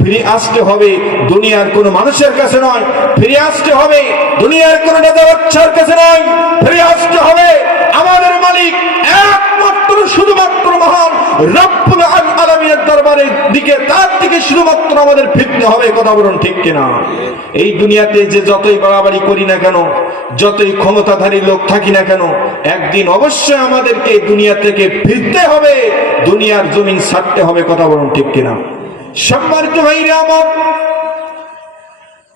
ফিরে আসতে হবে দুনিয়ার কোন মানুষের কাছে নয়। ফিরে আসতে হবে দুনিয়ার কোন কাছে নয়। ফিরে আসতে হবে আমাদের মালিক একমাত্র, শুধুমাত্র মহান দরবারের দিকে, তার দিকে শুধুমাত্র আমাদের ফিরতে হবে, কথা বলুন ঠিক কিনা? এই দুনিয়াতে যে যতই বাড়াবাড়ি করি না কেন, যতই ক্ষমতাধারী লোক থাকি না কেন, একদিন অবশ্যই আমাদেরকে দুনিয়া থেকে ফিরতে হবে, দুনিয়ার জমিন ছাড়তে হবে, কথা বলুন ঠিক কিনা? সম্মানিত ভাইরা আমার,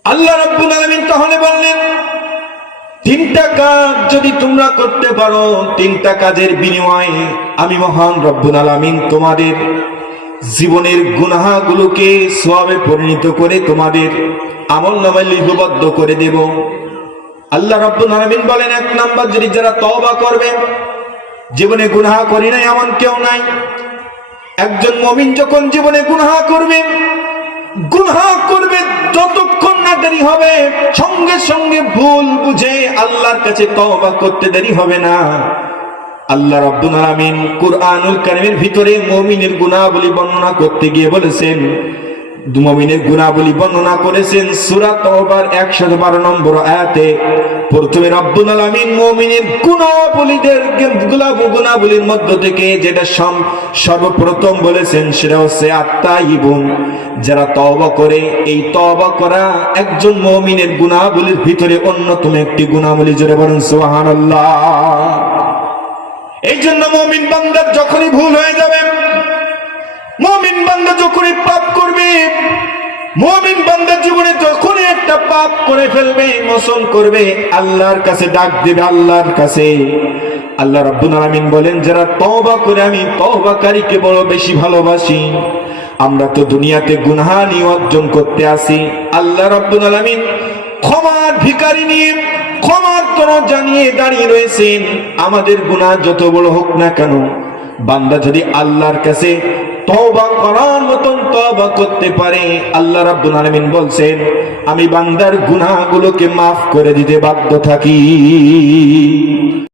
আল্লাহ রাব্বুল আলামিন তাহলে বললেন, তিনটা কাজ যদি তোমরা করতে পারো, তিনটা কাজের বিনিময়ে আমি মহান রব্বুল আলামিন তোমাদের জীবনের গুনাহগুলোকে সওয়াবে পরিণত করে তোমাদের আমল নামায় লিপিবদ্ধ করে দেব। আল্লাহ রব্বুল আলামিন বলেন, এক নাম্বার যদি যারা তওবা করবে, জীবনে গুনাহা করি নাই এমন কেউ নাই। একজন মমিন যখন জীবনে গুনহা করবে গুনহা করবে যতক্ষণ না দেরি হবে, সঙ্গে সঙ্গে ভুল বুঝে আল্লাহর কাছে তওবা করতে দেরি হবে না। আল্লাহ রাব্বুল আলামিন কুরআনুল কারীমের ভিতরে মুমিনের গুনাহগুলি বর্ণনা করতে গিয়ে বলেছেন মুমিনের গুনাহগুলি বর্ণনা করেছেন সূরা তওবার 112 নম্বর আয়াতে, প্রথমে রব্বুল আলামিন মুমিনের গুনাহগুলিদের গুলাব গুনাহগুলির মধ্য থেকে যেটা সম- সর্বপ্রথম বলেছেন সেটা হচ্ছে আত্মাইবুন। যারা তওবা করে, এই তওবা করা একজন মুমিনের গুনাহগুলির ভিতরে অন্যতম একটি গুনাহগুলি জোরে বলেন সুবহানাল্লাহ। এই জন্য মমিন বান্দার যখনই ভুল হয়ে যাবে, মমিন বান্দা যখনই মমিন বান্দার জীবনে যখনই একটা পাপ করে ফেলবে মোচন করবে, আল্লাহর কাছে ডাক দেবে, আল্লাহর কাছে। আল্লাহ রাব্বুল আলামিন বলেন, যারা তওবা করে, আমি তওবাকারীকে বড় বেশি ভালোবাসি। আমরা তো দুনিয়াতে গুনাহ নিয়ে অর্জন করতে আসি। আল্লাহ রাব্বুল আলামিন ক্ষমার ভিখারি নিয়ে, ক্ষমার কোন জানিয়ে দাঁড়িয়ে রয়েছেন। আমাদের গুনাহ যত বড় হোক না কেন, বান্দা যদি আল্লাহর কাছে মতন করতে পারে। বলছেন আমি বান্দার গুনাহগুলোকে মাফ করে দিতে বাধ্য থাকি।